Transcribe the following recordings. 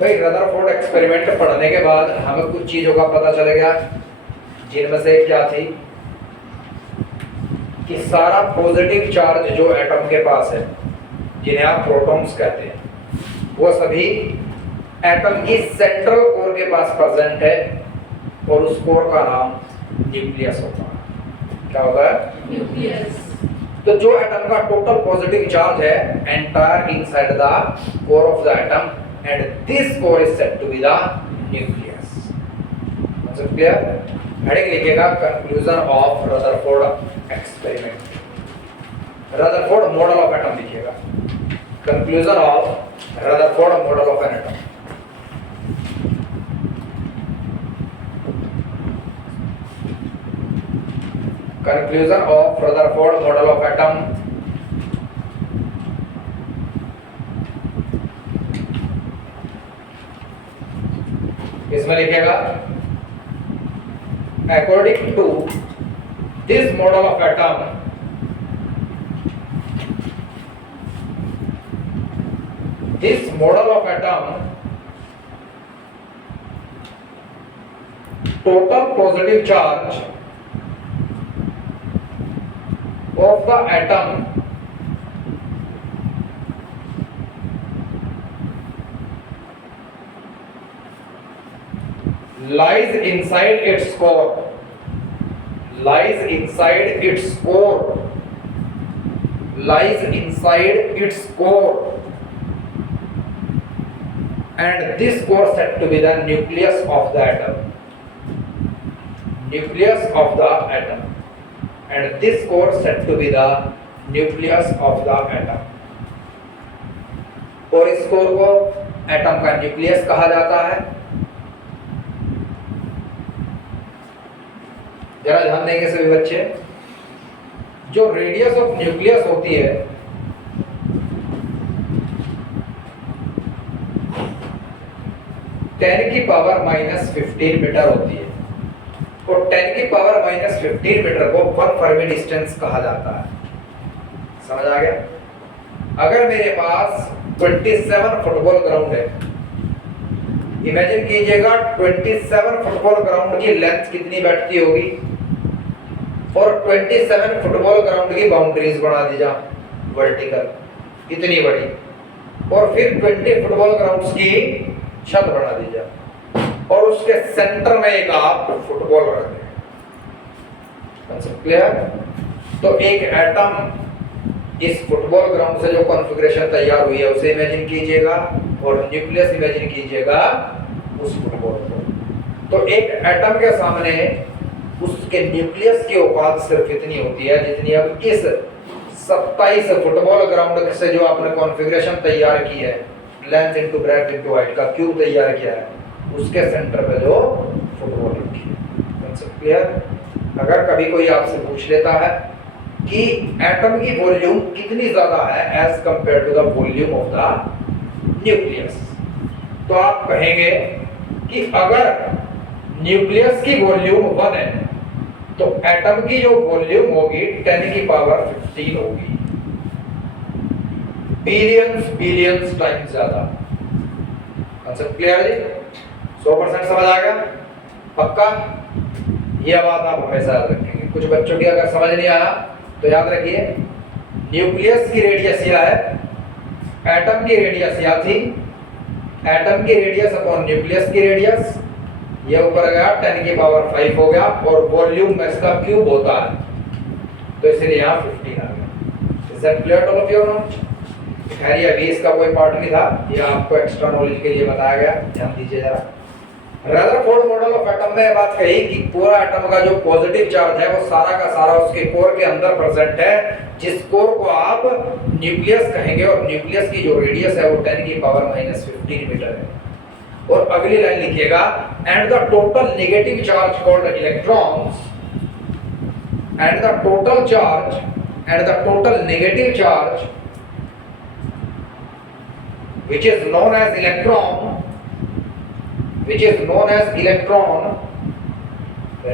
भाई Rutherford experiment पढ़ने के बाद हमें कुछ चीजों का पता चल गया, जिनमें से क्या थी कि सारा पॉजिटिव चार्ज जो एटम के पास है, जिन्हें आप प्रोटॉन्स कहते हैं, वो सभी एटम की सेंट्रल कोर के पास प्रेजेंट है और उस कोर का नाम न्यूक्लियस होता है। क्या होता है? न्यूक्लियस। तो जो एटम का टोटल पॉजिटिव चार्ज है entire inside the core of the atom and this core is said to be the nucleus. मतलब क्लियर? हेडिंग लिखिएगा conclusion of Rutherford experiment, Rutherford model of atom लिखिएगा, conclusion of Rutherford model of an atom. Conclusion of Rutherford model of atom. इसमें लिखेगा according to this model of atom, this model of atom total positive charge of the atom lies inside its core, lies inside its core, lies inside its core, and this core said to be the nucleus of the atom, nucleus of the atom, and this core said to be the nucleus of the atom। और इस core को atom का nucleus कहा जाता है। जरा ध्यान देंगे सभी बच्चे, जो रेडियस ऑफ न्यूक्लियस होती है (10⁻⁻15 मीटर होती है, और 10⁻⁻15 मीटर को 1 फर्मी डिस्टेंस कहा जाता है। समझ आ गया? अगर मेरे पास 27 फुटबॉल ग्राउंड है, इमेजिन कीजिएगा 27 फुटबॉल ग्राउंड की लेंथ कितनी बैठती होगी, और 27 फुटबॉल ग्राउंड की बाउंड्रीज बना दी जा वर्टिकल इतनी बड़ी, और फिर 20 फुटबॉल ग्राउंड्स की छत बना दी जा, और उसके सेंटर में एक आप फुटबॉल रख दें। क्लियर? तो एक एटम इस फुटबॉल ग्राउंड से जो कॉन्फ़िगरेशन तैयार हुई है उसे इमेजिन कीजिएगा, और न्यूक्लियस इमेजिन कीजिएगा उस फुटबॉल को। तो एक एटम के सामने उसके न्यूक्लियस की औकात सिर्फ इतनी होती है जितनी अब इस 27 फुटबॉल ग्राउंड से जो आपने कॉन्फ़िगरेशन तैयार की है, length into breadth into height का क्यूब तैयार किया है, उसके सेंटर पे जो फुटबॉल रखी है। Concept clear? अगर कभी कोई आपसे पूछ लेता है कि एटम की वॉल्यूम कितनी ज्यादा है as compare to the volume of the nucleus, तो आप कहेंगे कि अगर न्यूक्लियस की वॉल्यूम 1 है तो एटम की जो वॉल्यूम होगी 10⁻15 होगी, बिलियंस टाइम्स ज्यादा। कांसेप्ट क्लियर है? 100% समझ आ गया? पक्का? यह बात आप हमेशा याद रखेंगे। कुछ बच्चों की अगर समझ नहीं आया तो याद रखिए, न्यूक्लियस की रेडियस यह है, एटम की रेडियस यह थी, एटम की रेडियस अपॉन न्यूक्लियस की रेडियस, ये ऊपर गया 10⁻5 हो गया, और वॉल्यूम में इसका क्यूब होता है, तो इसलिए यहाँ 15 आ गया। Is that clear to all of you? खैर ये अभी इसका कोई पार्ट नहीं था, ये आपको एक्स्ट्रा नॉलेज के लिए बताया गया, ध्यान दीजिए जरा। रदरफोर्ड मॉडल ऑफ एटम में बात कही कि पूरा एटम का जो पॉजिटिव चार्ज है वो सारा का सारा उसके कोर के अंदर प्रेजेंट है, जिस कोर को आप न्यूक्लियस कहेंगे, और न्यूक्लियस की जो रेडियस है वो 10⁻⁻15 मीटर है। और अगली लाइन लिखिएगा, and the total negative charge called electrons, and the total charge, and the total negative charge which is known as electron, which is known as electron,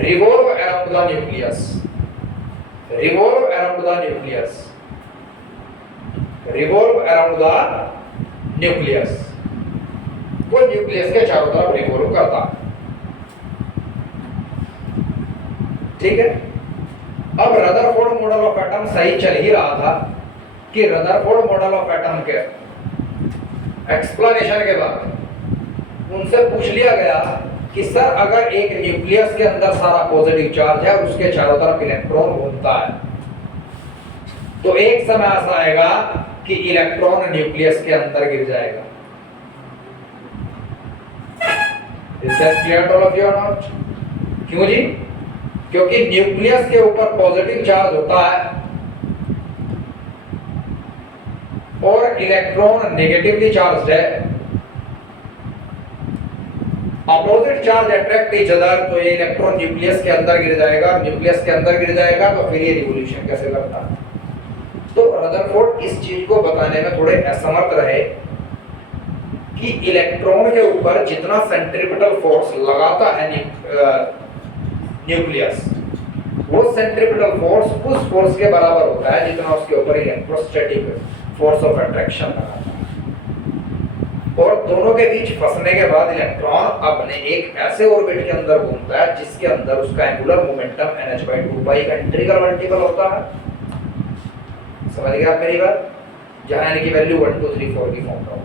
revolve around the nucleus, revolve around the nucleus, revolve around the nucleus। वो nucleus के चारों तरफ revolve करता है। ठीक है, अब Rutherford model of atom सही चल ही रहा था कि रदरफोर्ड मॉडल ऑफ एटम के एक्सप्लेनेशन के बाद उनसे पूछ लिया गया कि सर अगर एक न्यूक्लियस के अंदर सारा पॉजिटिव चार्ज है और उसके चारों तरफ इलेक्ट्रॉन घूमता है, तो एक समय ऐसा आएगा कि इलेक्ट्रॉन न्यूक्लियस के अंदर गिर जाएगा। Is that clear to all of you or not? क्यों जी? क्योंकि न्यूक्लियस के ऊपर पॉजिटिव चार्ज होता है और इलेक्ट्रॉन नेगेटिवली चार्ज्ड है। Opposite charge attract each other, तो ये इलेक्ट्रॉन न्यूक्लियस के अंदर गिर जाएगा। न्यूक्लियस के अंदर गिर जाएगा तो फिर ये रिवोल्यूशन कैसे करता है? तो रदरफोर्ड इस चीज को बताने में थोड़े असमर्थ रहे कि इलेक्ट्रॉन के ऊपर जितना सेंट्रीपिटल फोर्स लगाता है न्यूक्लियस, वो सेंट्रीपिटल फोर्स उस फोर्स के बराबर होता है जितना उसके ऊपर इलेक्ट्रोस्टैटिक फोर्स ऑफ अट्रैक्शन लगाता है। और दोनों के बीच फंसने के बाद इलेक्ट्रॉन अपने एक ऐसे ऑर्बिट के अंदर घूमता है जिसके अंदर उसका एंगुलर मोमेंटम nh/2 का इंटीग्रल मल्टीपल होता है। समझ गए आप मेरी बात? जहां n की वैल्यू 1 2 3 4 की फॉर्म का होगी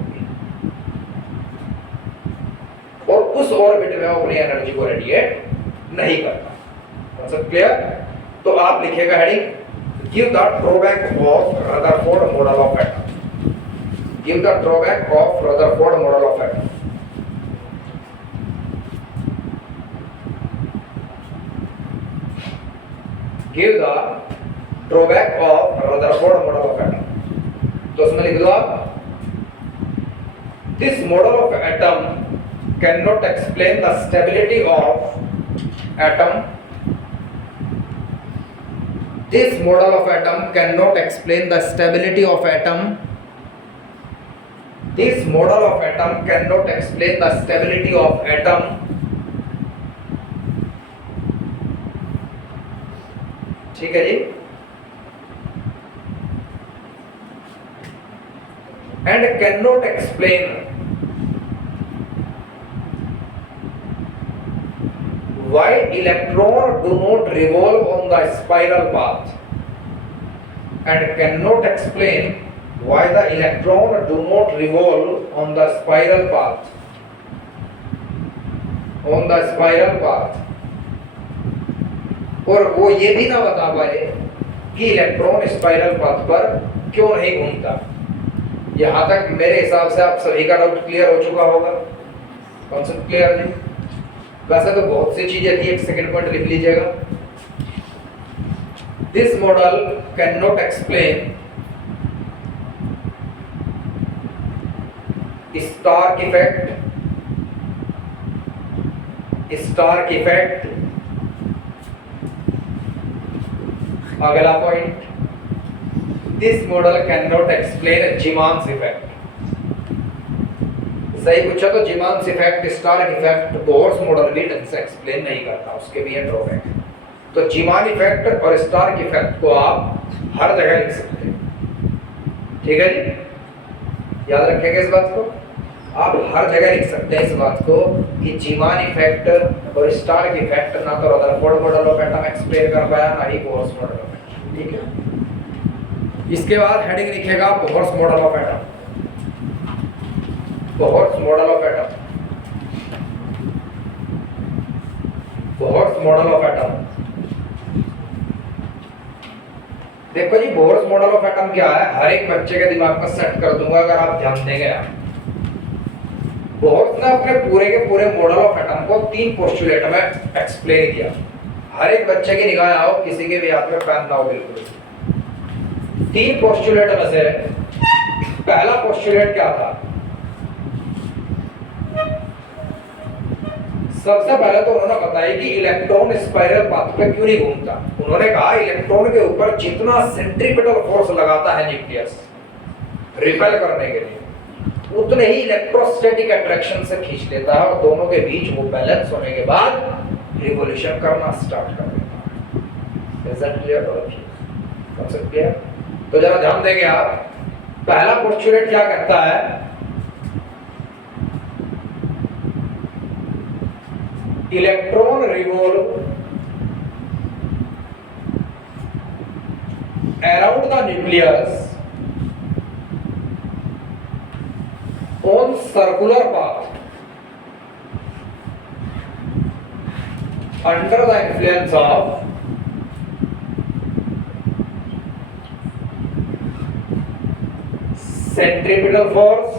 और उस ऑर्बिट में अपनी एनर्जी को रेडिएट नहीं करता। मतलब क्लियर? तो आप लिखेगा heading give the drawback of Rutherford model of atom. Give the drawback of Rutherford model of atom. Give the drawback of Rutherford model of atom. तो उसमें लिख दो आप this model of atom cannot explain the stability of atom. This model of atom cannot explain the stability of atom. This model of atom cannot explain the stability of atom. ठीक है जी? And cannot explain why electron do not revolve on the spiral path, and cannot explain why the electron do not revolve on the spiral path, on the spiral path। और वो ये भी ना बता पाए कि इलेक्ट्रॉन स्पाइरल पाथ पर क्यों नहीं घूमता। यहां तक मेरे हिसाब से आप सभी का डाउट क्लियर हो चुका होगा। कॉन्सेप्ट क्लियर है? वैसे तो बहुत सी चीजें थी, एक सेकंड पॉइंट लिख लीजिएगा। This model can not explain Stark effect, Stark effect. अगला point, this model can not explain Zeeman's effect. सही पूछा तो Zeeman's effect, Stark effect Bohr's model भी ढंग से एक्सप्लेन नहीं करता, उसके भी ड्रॉबैक है। तो जीमान इफेक्ट और स्टार्क इफेक्ट को आप हर जगह लिख सकते हैं। ठीक है जी? याद रखिएगा इस बात को, आप हर जगह लिख सकते हैं इस बात को कि जीमान इफेक्ट और स्टार्क इफेक्ट ना तो Rutherford model of atom explain कर पाया, ना ही बोर्स मॉडल ऑफ एटम। ठीक है? इसके बाद हेडिंग लिखेगा Bohr's model of atom. Bohr's model of atom, Bohr's model of atom. देखो जी, बोर्स मॉडल ऑफ एटम क्या है, हर एक बच्चे के दिमाग में सेट कर दूंगा अगर आप ध्यान देंगे। बोर्स ने अपने पूरे के पूरे मॉडल ऑफ एटम को 3 पोस्टुलेट में एक्सप्लेन किया। हर एक बच्चे की निगाह आओ, किसी के भी हाथ में पेन ना हो, बिल्कुल। 3 पोस्टुलेट में से पहला पोस्टुलेट क्या था? सबसे पहले तो उन्होंने बताया कि इलेक्ट्रॉन स्पाइरल पाथ पे क्यों नहीं घूमता। उन्होंने कहा इलेक्ट्रॉन के ऊपर जितना सेंट्रीपिटल फोर्स लगाता है न्यूक्लियस रिपेल करने के लिए, उतने ही इलेक्ट्रोस्टैटिक अट्रैक्शन से खींच लेता है और दोनों के बीच वो बैलेंस होने के बाद रिवॉल्यूशन करना स्टार्ट कर देता है। Is that clear? Concept clear? तो जरा ध्यान देंगे आप। पहला पोस्टुलेट क्या कहता है electron revolve around the nucleus on circular path under the influence of centripetal force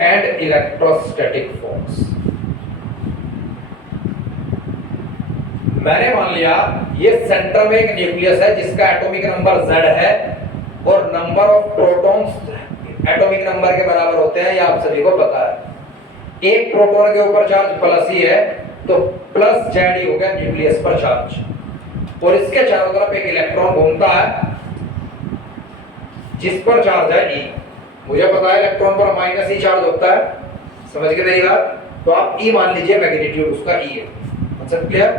and electrostatic force। मैंने मान लिया ये सेंटर में एक न्यूक्लियस है जिसका एटॉमिक नंबर Z है और number of protons atomic number के बराबर होते हैं, ये आप सभी को पता है। एक प्रोटॉन के ऊपर चार्ज प्लस ही है तो प्लस जेड ही हो गया न्यूक्लियस पर चार्ज, और इसके चारों तरफ एक इलेक्ट्रॉन घूमता है जिस पर चार्ज है E। मुझे पता है इलेक्ट्रॉन पर माइनस ही चार्ज होता है, समझ के मेरी बात? तो आप E मान लीजिए मैग्नीट्यूड उसका E है, मतलब क्लियर?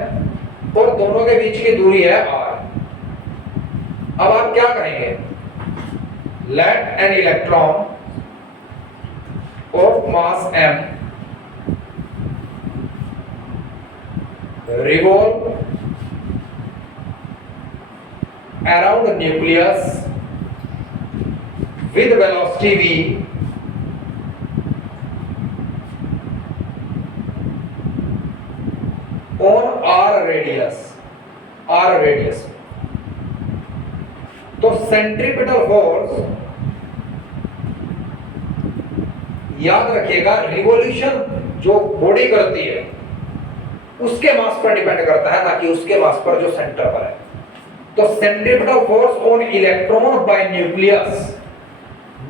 और दोनों के बीच की दूरी है r। अब आप क्या करेंगे? Let an electron of mass m revolve around the nucleus with velocity v on r radius। तो सेंट्रीपिटल फोर्स याद रखिएगा, रिवॉल्यूशन जो बॉडी करती है उसके मास पर डिपेंड करता है, ना कि उसके मास पर जो सेंटर पर है। तो centripetal force on electron by nucleus,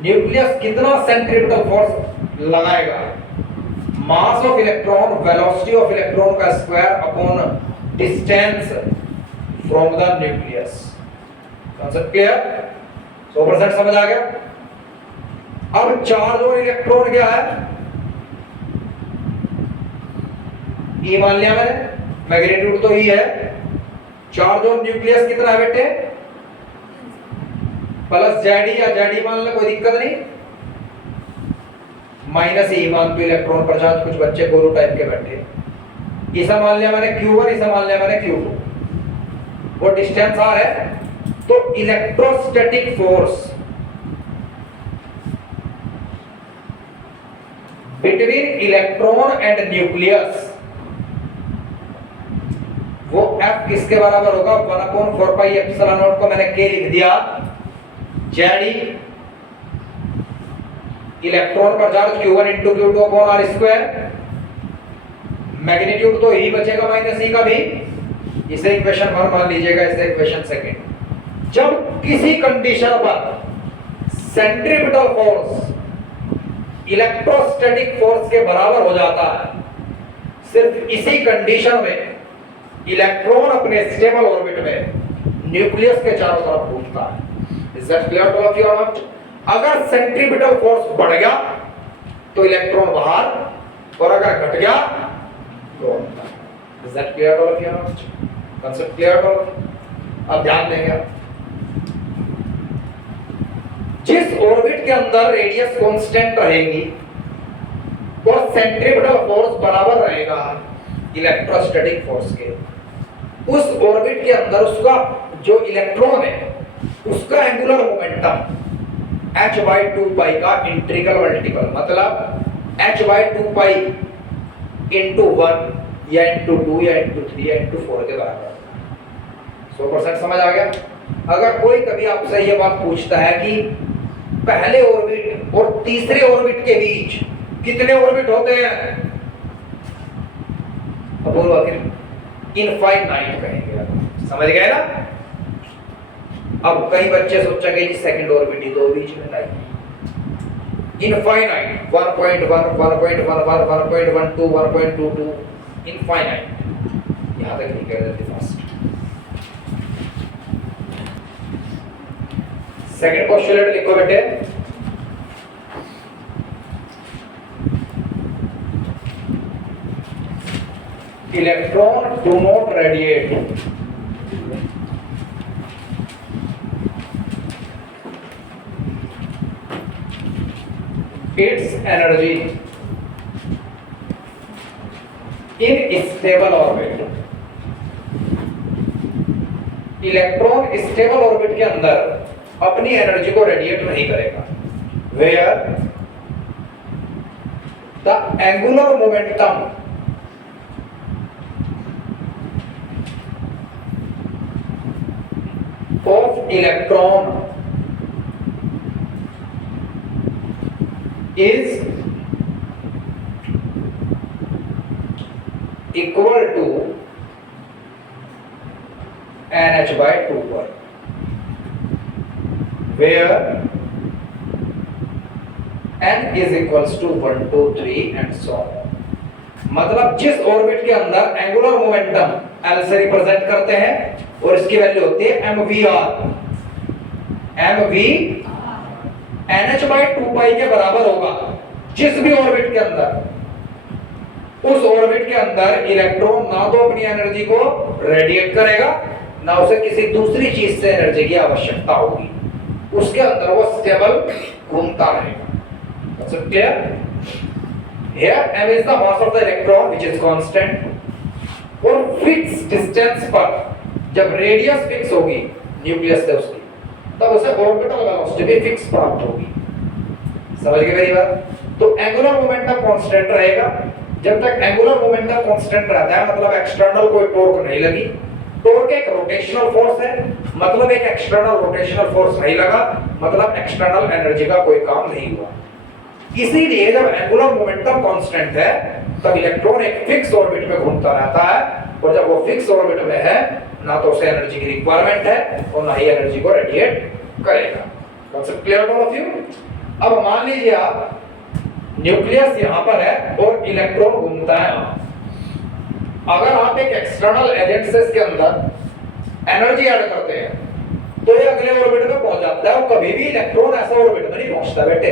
nucleus कितना सेंट्रीपिटल फोर्स लगाएगा? Mass of electron velocity of electron का square upon distance from the nucleus. Concept clear? 100% समझ आ गया? अब चार्ज और इलेक्ट्रॉन क्या है? E मान लिया मैंने, मैग्नीट्यूड तो E है। चार्ज और न्यूक्लियस कितना है बेटे? प्लस जेड या जेड मान ले, कोई दिक्कत नहीं। माइनस E मान तो इलेक्ट्रॉन पर चार्ज, कुछ बच्चे गोलू टाइप के बैठे। इसा मान लिया मैंने Q1, इसा मान लिया मैंने Q2, वो डिस्टेंस R है। तो electrostatic force between electron and nucleus, वो F किसके बराबर होगा? 1/4 पाई एप्सिलॉन नॉट को मैंने K लिख दिया। जेडी इलेक्ट्रॉन पर charge Q1 × Q2 upon R square, magnitude तो ही बचेगा माइनस E का भी। इसे इक्वेशन 1 मान लीजिएगा, इसे इक्वेशन 2। जब किसी कंडीशन पर सेंट्रीपिटल फोर्स इलेक्ट्रोस्टैटिक फोर्स के बराबर हो जाता है, सिर्फ इसी कंडीशन में इलेक्ट्रॉन अपने स्टेबल ऑर्बिट में न्यूक्लियस के चारों तरफ घूमता है। Is that clear to of you और नॉट? अगर सेंट्रीपिटल फोर्स बढ़ गया तो इलेक्ट्रॉन बाहर, और अगर घट गया तो अंदर। Is that clear to of you और नॉट? Concept clear to? अब ध्यान देंगे, जिस ऑर्बिट के अंदर रेडियस कांस्टेंट रहेगी और सेंट्रीपिटल फोर्स बराबर रहेगा इलेक्ट्रोस्टैटिक फोर्स के, उस ऑर्बिट के अंदर उसका जो इलेक्ट्रॉन है उसका एंगुलर मोमेंटम h/2 पाई का इंटीग्रल मल्टीपल, मतलब h/2 पाई × 1 या × 2 या × 3 या × 4 के बराबर। 100% समझ आ गया? अगर कोई कभी आपसे ये बात पूछता है कि पहले ऑर्बिट और तीसरे ऑर्बिट के बीच कितने ऑर्बिट होते हैं, अब बोलो आखिर इनफाइनाइट कहेंगे। समझ गए ना? अब कई बच्चे सोचेंगे कि सेकंड ऑर्बिट ही तो बीच में नहीं, इनफाइनाइट 1.1 1.11 1.12 1.22 इनफाइनाइट, यहां तक नहीं कह देते फर्स्ट। सेकंड पोस्टुलेट लिखो बेटे, electron do not radiate its energy in stable orbit। Electron stable orbit के अंदर अपनी एनर्जी को रेडिएट नहीं करेगा। Where the angular momentum of electron is equal to NH by 2 पर, where N is equals to 1 2 3 and so on। मतलब जिस orbit के अंदर एंगुलर मोमेंटम L से रिप्रेजेंट करते हैं और इसकी वैल्यू होती है mvr, mv NH by 2 पाई के बराबर होगा, जिस भी ऑर्बिट के अंदर, उस ऑर्बिट के अंदर इलेक्ट्रॉन ना तो अपनी एनर्जी को रेडिएट करेगा, ना उसे किसी दूसरी चीज से एनर्जी की आवश्यकता होगी, उसके अंदर वो स्टेबल घूमता रहेगा। So clear? Here m is the mass of the electron which is constant। और फिक्स डिस्टेंस पर जब रेडियस फिक्स होगी न्यूक्लियस से उसकी, तब उसे ऑर्बिटल वेलोसिटी भी फिक्स प्राप्त होगी। समझ गए मेरी बात? तो एंगुलर मोमेंटम कांस्टेंट रहेगा। जब तक एंगुलर मोमेंटम कांस्टेंट रहता है मतलब एक्सटर्नल कोई टॉर्क नहीं लगी। टॉर्क एक रोटेशनल फोर्स है, मतलब एक एक्सटर्नल रोटेशनल फोर्स नहीं लगा, मतलब एक्सटर्नल एनर्जी का कोई काम नहीं हुआ। इसीलिए जब एंगुलर मोमेंटम कांस्टेंट है तब इलेक्ट्रॉन एक फिक्स ऑर्बिट में घूमता रहता है, और जब वो फिक्स ऑर्बिट में है ना तो उसे एनर्जी की रिक्वायरमेंट है और ना ही एनर्जी को रेडिएट करेगा। Concept clear all of you? अब मान लीजिए आप न्यूक्लियस यहां पर है और इलेक्ट्रॉन घूमता है। अगर आप एक एक्सटर्नल एजेंट से इसके अंदर एनर्जी ऐड करते हैं तो ये अगले ऑर्बिट में पहुंच जाता है, और कभी भी इलेक्ट्रॉन ऐसा ऑर्बिट में नहीं पहुंचता बेटे।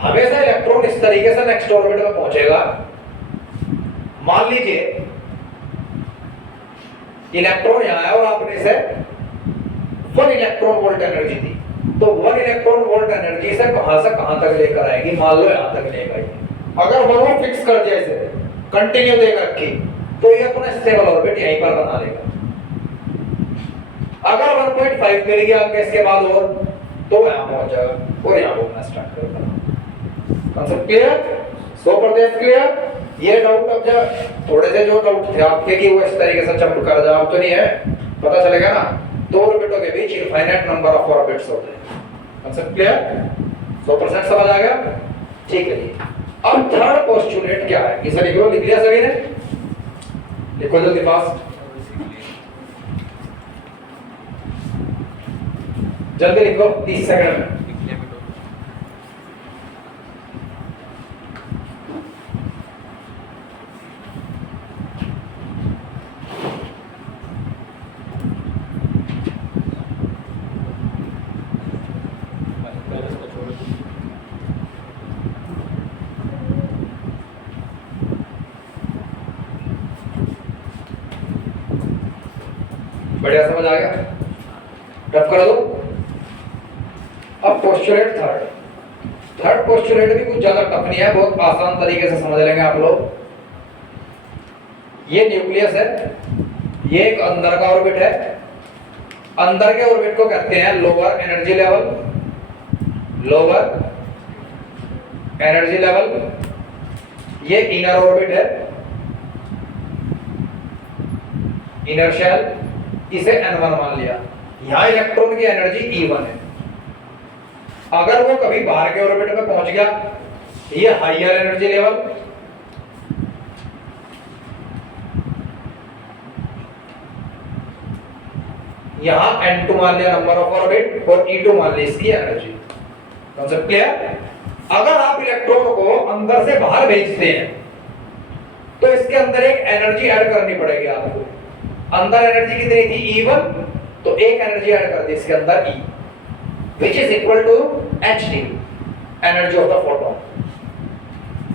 हमेशा इलेक्ट्रॉन इस तरीके से नेक्स्ट ऑर्बिट में पहुंचेगा। मान लीजिए इलेक्ट्रॉन यहां है और आपने इसे 1 इलेक्ट्रॉन वोल्ट एनर्जी दी, तो 1 इलेक्ट्रॉन वोल्ट एनर्जी से कहां तक लेकर आएगी? मान लो यहां तक लेकर आएगी। अगर वो फिक्स कर दिया इसे, कंटिन्यू देकर रखी, तो ये अपना स्टेबल ऑर्बिट यहीं पर बना लेगा। अगर 1.5 मिल गया इसके बाद और, तो यहां पहुंच जाएगा और यहां घूमना स्टार्ट करेगा। Concept clear? 100% क्लियर? ये डाउट अब जब थोड़े से जो डाउट थे आपके कि वो इस तरीके से जंप कर जाए, अब तो नहीं है, पता चलेगा ना। दो ऑर्बिटों के बीच इनफाइनाइट नंबर ऑफ ऑर्बिट्स होते हैं। Concept clear? 100% समझ आ गया? ठीक है जी। अब थर्ड पोस्टुलेट क्या है? इसे लिख लो, लिख लिया सभी ने? लिखो जल्दी फास्ट, जल्दी लिखो 30 सेकंड में। बढ़िया समझ आ गया? टफ कर दो। अब पोस्टुलेट थर्ड पोस्टुलेट भी कुछ ज्यादा टफ नहीं है, बहुत आसान तरीके से समझ लेंगे आप लोग। ये न्यूक्लियस है, ये एक अंदर का ऑर्बिट है। अंदर के ऑर्बिट को कहते हैं lower energy level, lower energy level. ये इनर ऑर्बिट है, इनर शेल, इसे N1 मान लिया। यहां इलेक्ट्रॉन की एनर्जी E1 है। अगर वो कभी बाहर के ऑर्बिट में पहुंच गया, ये हायर एनर्जी लेवल, यहां N2 मान लिया नंबर ऑफ ऑर्बिट, और E2 मान ली इसकी एनर्जी। Concept clear? अगर आप इलेक्ट्रॉन को अंदर से बाहर भेजते हैं तो इसके अंदर एक एनर्जी ऐड करनी पड़ेगी आपको। अंदर एनर्जी कितनी थी? E1, तो एक एनर्जी ऐड कर दी इसके अंदर E, which is equal to hd, energy of the photon.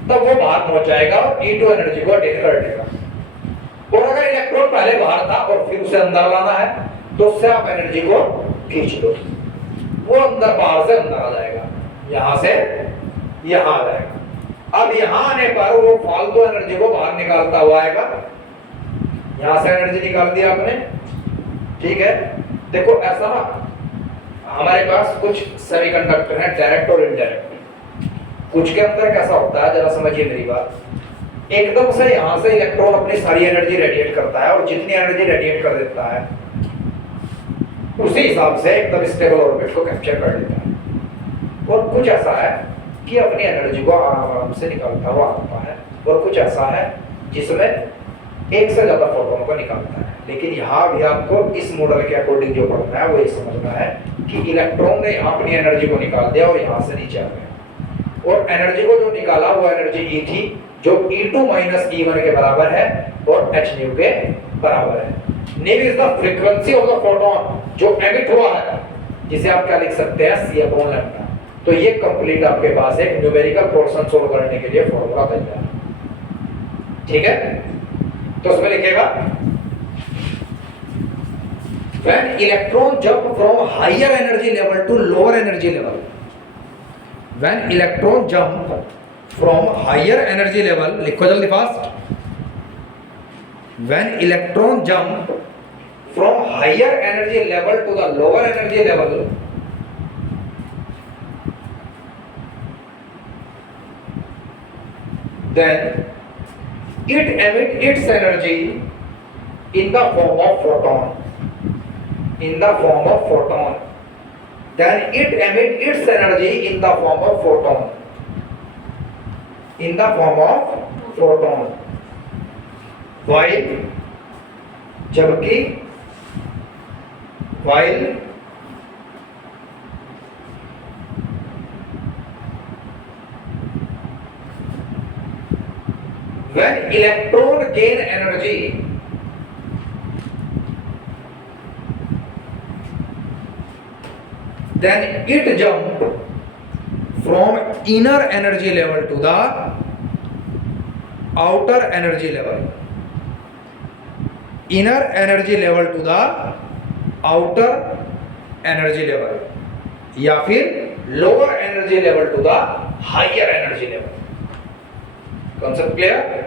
तब वो बाहर पहुंच जाएगा और E2 एनर्जी को अटेन कर लेगा। और अगर इलेक्ट्रॉन पहले बाहर था और फिर उसे अंदर लाना है तो उससे आप एनर्जी को खींच लो, वो अंदर बाहर से अंदर आ जाएगा, यहां से यहां आ जाएगा। अब यहां आने पर वो फालतू एनर्जी को बाहर निकालता हुआ आएगा। यहां से एनर्जी निकाल दी आपने, ठीक है। देखो ऐसा ना, हमारे पास कुछ सेमीकंडक्टर है डायरेक्ट और इनडायरेक्ट। कुछ के अंदर कैसा होता है, जरा समझिए मेरी बात। एकदम से यहां से इलेक्ट्रॉन अपनी सारी एनर्जी रेडिएट करता है और जितनी एनर्जी रेडिएट कर देता है उसी हिसाब से एकदम स्टेबल ऑर्बिट को कैप्चर कर लेता है। और कुछ ऐसा है कि अपनी एनर्जी को आराम से निकालता हुआ आता है, और कुछ ऐसा है जिसमें एक से ज्यादा फोटोन को निकालता है। लेकिन यहाँ भी आपको इस मॉडल के अकॉर्डिंग जो पढ़ना है वो ये समझना है कि इलेक्ट्रॉन ने यहाँ अपनी एनर्जी को निकाल दिया और यहाँ से नीचे आ गया, और एनर्जी को जो निकाला वो एनर्जी E थी जो E2 माइनस E1 के बराबर है और h न्यू के बराबर है। New is the frequency of the photon जो एमिट हुआ है, जिसे आप क्या लिख सकते हैं, C अपॉन लैम्डा। तो ये कंप्लीट आपके पास एक न्यूमेरिकल पोर्शन सोल्व करने के लिए फॉर्मूला तैयार है, ठीक है। तो उसमें लिखेगा when electron jump from higher energy level to lower energy level, when electron jump from higher energy level, लिखो जल्दी fast, when electron jump from higher energy level to the lower energy level, then it emit its energy in the form of photon, in the form of photon, then it emit its energy in the form of photon, in the form of photon, while जबकि while when electron gain energy, then it jump from inner energy level to the outer energy level, inner energy level to the outer energy level, या फिर lower energy level to the higher energy level। Concept clear?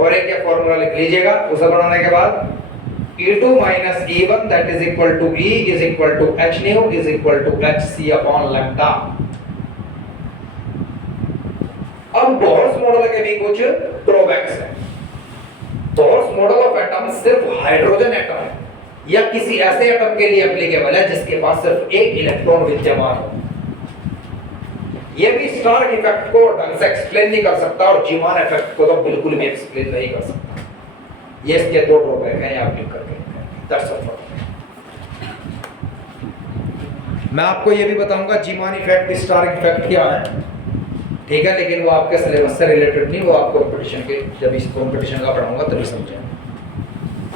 और एक ये formula लिख लीजिएगा उसे बनाने के बाद, E2 minus E1 that is equal to E is equal to h nu is equal to hc upon lambda। अब बोर्स मॉडल के भी कुछ ड्रॉबैक्स हैं। बोर्स मॉडल ऑफ एटम सिर्फ हाइड्रोजन एटम है या किसी ऐसे एटम के लिए एप्लीकेबल है जिसके पास सिर्फ एक इलेक्ट्रॉन विद्यमान हो। यह भी स्टार्क इफेक्ट को ढंग से एक्सप्लेन नहीं कर सकता और जीमान इफेक्ट को तो बिल्कुल भी एक्सप्लेन नहीं कर सकता। ये इसके दो ड्रॉबैक हैं, आप लिख करके दैट्स ऑल। मैं आपको ये भी बताऊंगा जीमान इफेक्ट, स्टार्क इफेक्ट क्या है, ठीक है, लेकिन वो आपके सिलेबस से रिलेटेड नहीं, वो आप कंपटीशन के जब इस कंपटीशन का पढ़ाऊंगा तभी समझेंगे।